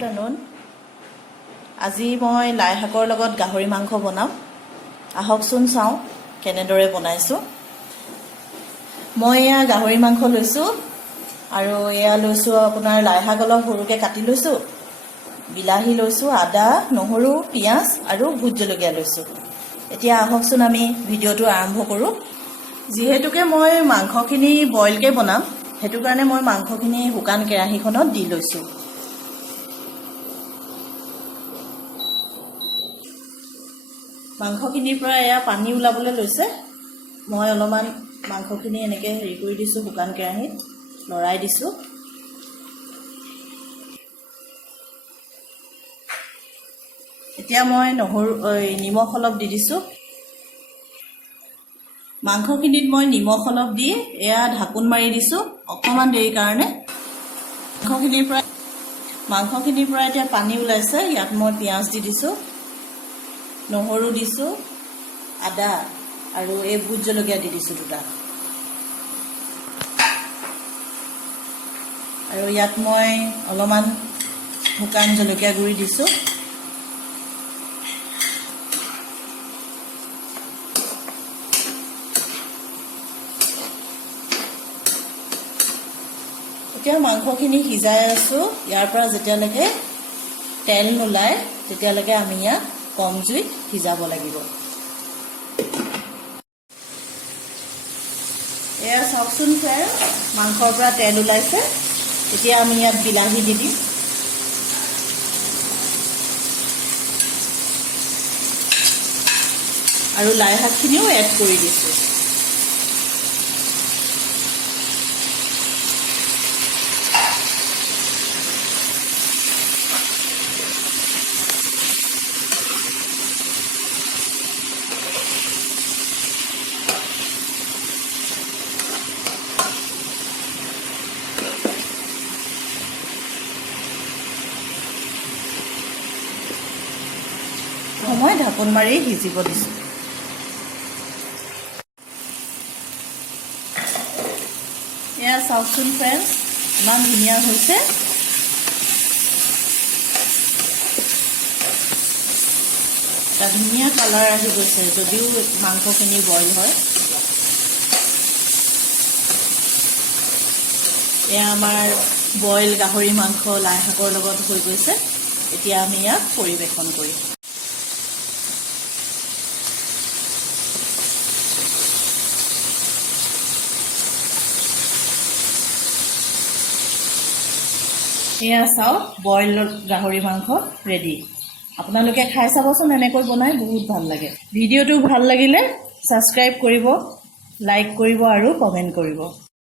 Afternoon. আজি মই লাই শাকৰ লগত গাহৰি মাংস বনাম। আহকচোন চাওঁ কেনেদৰে বনাইছোঁ। মই এয়া গাহৰি মাংস লৈছোঁ আৰু এয়া লৈছোঁ আপোনাৰ লাই শাক অলপ সৰুকৈ কাটি লৈছোঁ, বিলাহী লৈছোঁ, আদা, নহৰু, পিঁয়াজ আৰু ভোট জলকীয়া লৈছোঁ। এতিয়া আহকচোন আমি ভিডিঅ'টো আৰম্ভ কৰোঁ। যিহেতুকে মই মাংসখিনি বইলকৈ বনাম, সেইটো কাৰণে মই মাংসখিনি শুকান কেৰাহীখনত দি লৈছোঁ। মাংসখিনিৰ পৰা এয়া পানী ওলাবলৈ লৈছে। মই অলপমান মাংসখিনি এনেকৈ হেৰি কৰি দিছোঁ, শুকান কেৰাহীত লৰাই দিছোঁ। এতিয়া মই নিমখ অলপ দি দিছোঁ। মাংসখিনিত মই নিমখ অলপ দি এয়া ঢাকোন মাৰি দিছোঁ অকণমান দেৰিৰ কাৰণে। মাংসখিনিৰ পৰা এতিয়া পানী ওলাইছে। ইয়াত মই পিঁয়াজ দি দিছোঁ, নহৰু দিছোঁ, আদা আৰু এই ভোট জলকীয়া দি দিছোঁ দুটা। আৰু ইয়াত মই অলপমান শুকান জলকীয়া গুড়ি দিছোঁ। এতিয়া মাংসখিনি সিজাই আছোঁ। ইয়াৰ পৰা যেতিয়ালৈকে তেল নোলায় তেতিয়ালৈকে আমি ইয়াক কম জুইত সিজাব লাগিব। এয়া চাওকচোন ফ্ৰেণ্ড, মাংসৰ পৰা তেল ওলাইছে। এতিয়া আমি ইয়াত বিলাহী দি দিম। আৰু লাই শাকখিনিও এড কৰি দিছোঁ। সময় ঢাকোন মাৰি সিজিব দিছোঁ। এয়া চাওকচোন ফ্ৰেণ্ডছ, ইমান ধুনীয়া হৈছে। এটা ধুনীয়া কালাৰ আহি গৈছে যদিও মাংসখিনি বইল হয়। এয়া আমাৰ বইল গাহৰি মাংস লাই শাকৰ লগত হৈ গৈছে। এতিয়া আমি ইয়াক পৰিৱেশন কৰিম। এয়া চাওক, বইল গাহৰি মাংস ৰেডি। আপোনালোকে খাই চাবচোন, এনেকৈ বনাই বহুত ভাল লাগে। ভিডিঅ'টো ভাল লাগিলে ছাবস্ক্ৰাইব কৰিব, লাইক কৰিব আৰু কমেণ্ট কৰিব।